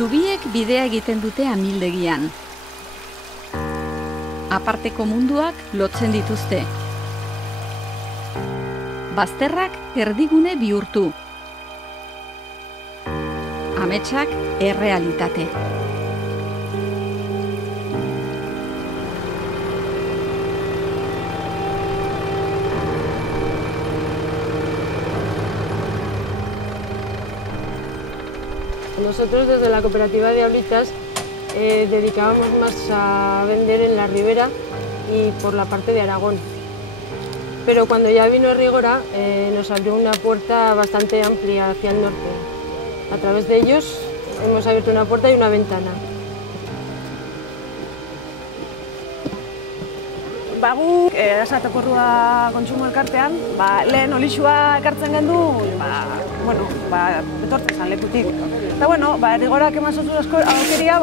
Zubiek bidea egiten dute amildegian. Aparteko munduak lotzen dituzte. Bazterrak erdigune bihurtu. Ametsak errealitate. Nosotros desde la cooperativa Diablitas dedicábamos más a vender en la ribera y por la parte de Aragón. Pero cuando ya vino Rigora nos abrió una puerta bastante amplia hacia el norte. A través de ellos hemos abierto una puerta y una ventana. Guk esatakorrua kontsumo elkartean, lehen olixua ekartzen gendu, betortzen zan lekutik. Eta Rigorak eman zozu aukeria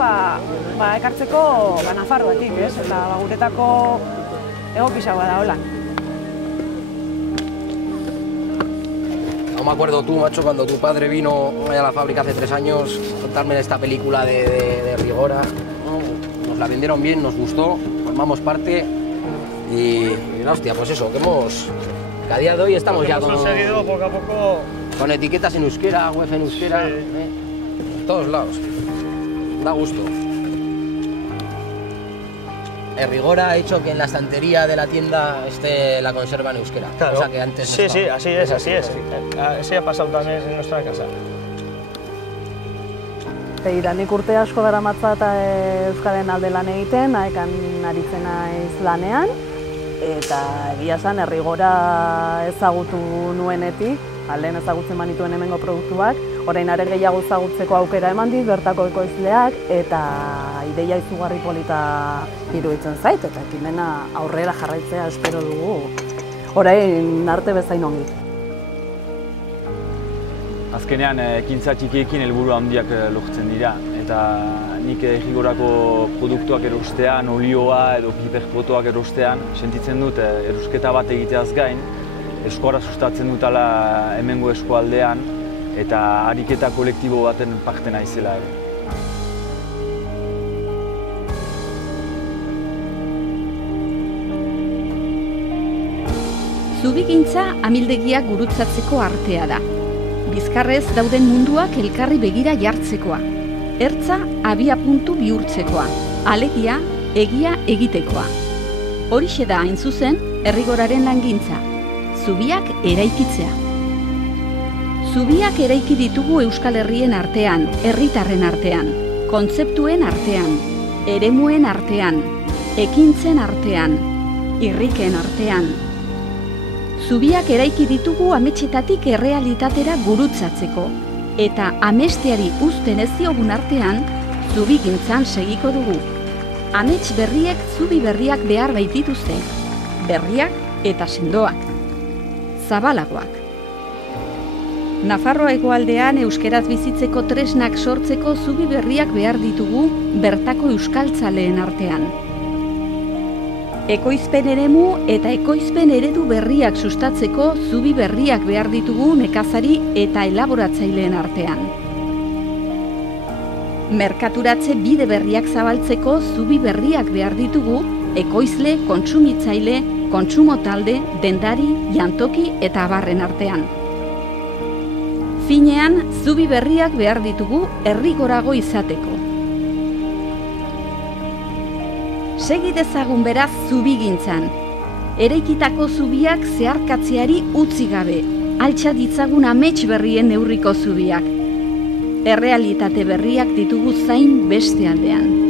ekartzeko Nafarroatik, eta guretako egokisagoa da holan. No me acuerdo tú, macho, cuando tu padre vino a la fábrica hace 3 años a contarme esta película de Rigora. Nos la vendieron bien, nos gustó, formamos parte. Y hostia, pues eso, que a día de hoy estamos ya con... conseguido poco a poco... Con etiquetas en euskera, web en euskera, sí. En todos lados. Da gusto. Rigora ha hecho que en la estantería de la tienda esté la conserva en euskera. Claro. Cosa que antes no sí, estaba. así es. Así ha pasado también en nuestra casa. Nik urte asko daramatza eta euskaren alde lan egiten, haekan aritzen naiz lanean. Eta egia esan Rigora ezagutu nuenetik, lehen ezagutzen manituen hemengo produktuak, orain are gehiago ezagutzeko aukera eman dit, bertako ekoizleak, eta ideia izugarri polita iruditzen zait, eta ekimena aurrera jarraitzea espero dugu, orain arte bezain ongi. Azkenean, ekintza txikiekin helburu handiak lortzen dira, eta nik Rigorako produktuak erostean, olioa edo piperpotoak erostean, sentitzen dut erosketa bat egiteaz gain, eskora sustatzen dutala hemengo eskualdean, eta ariketa kolektibo baten parte naizela. Zubigintza amildegiak gurutzatzeko artea da. Bizkarrez dauden munduak elkarri begira jartzekoa. Ertza abia puntu bihurtzekoa. Alegia egia egitekoa. Horixe da hain zuzen Rigoraren langintza. Zubiak eraikitzea. Zubiak eraiki ditugu Euskal Herrien artean, herritarren artean, kontzeptuen artean, eremuen artean, ekintzen artean, irriken artean. Zubiak eraiki ditugu ametsetatik errealitatera gurutzatzeko, eta amesteari uzten ez diogun artean, zubigintzan segiko dugu. Amets berriek zubi berriak behar baitituzte, berriak eta sendoak, zabalagoak. Nafarroa hegoaldean euskeraz bizitzeko tresnak sortzeko zubi berriak behar ditugu bertako euskaltzaleen artean. Ekoizpen eremu eta ekoizpen eredu berriak sustatzeko zubi berriak behar ditugu nekazari eta elaboratzaileen artean. Merkaturatze bide berriak zabaltzeko zubi berriak behar ditugu ekoizle, kontsumitzaile, kontsumo talde, dendari, jantoki eta abarren artean. Finean, zubi berriak behar ditugu herrigorago izateko. Segi dezagun beraz zubigintzan. Eraikitako zubiak zeharkatzeari utzi gabe, altxa ditzagun amets berrien neurriko zubiak. Errealitate berriak ditugu zain beste aldean.